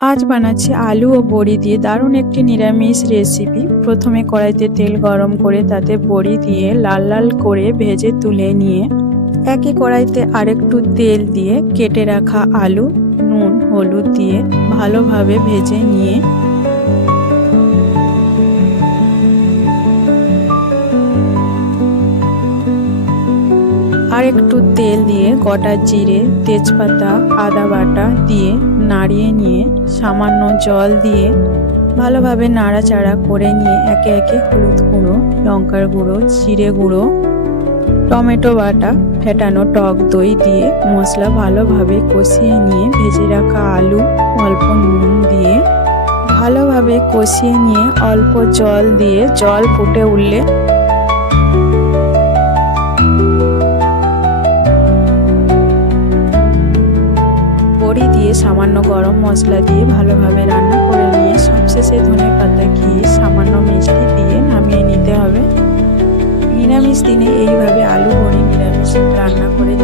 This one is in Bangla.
আজ বানাচ্ছি আলু ও বড়ি দিয়ে দারুণ একটি নিরামিষ রেসিপি। প্রথমে কড়াইতে তেল গরম করে তাতে বড়ি দিয়ে লাল লাল করে ভেজে তুলে নিয়ে একই কড়াইতে আরেকটু তেল দিয়ে কেটে রাখা আলু, নুন, হলুদ দিয়ে ভালোভাবে ভেজে নিয়ে আর একটু তেল দিয়ে গোটা জিরে, তেজপাতা, আদা বাটা দিয়ে নাড়িয়ে নিয়ে সামান্য জল দিয়ে ভালোভাবে নাড়াচাড়া করে নিয়ে একে একে হলুদ গুঁড়ো, লঙ্কার গুঁড়ো, জিরে গুঁড়ো, টমেটো বাটা, ফেটানো টক দই দিয়ে মশলা ভালোভাবে কষিয়ে নিয়ে ভেজে রাখা আলু অল্প নুন দিয়ে ভালোভাবে কষিয়ে নিয়ে অল্প জল দিয়ে জল ফুটে উঠলে বড়ি দিয়ে সামান্য গরম মশলা দিয়ে ভালোভাবে রান্না করে নিয়ে সবশেষে ধনেপাতা ঘি সামান্য মিষ্টি দিয়ে নামিয়ে নিতে হবে। নিরামিষ দিনে এইভাবে আলু বড়ি নিরামিষ রান্না করে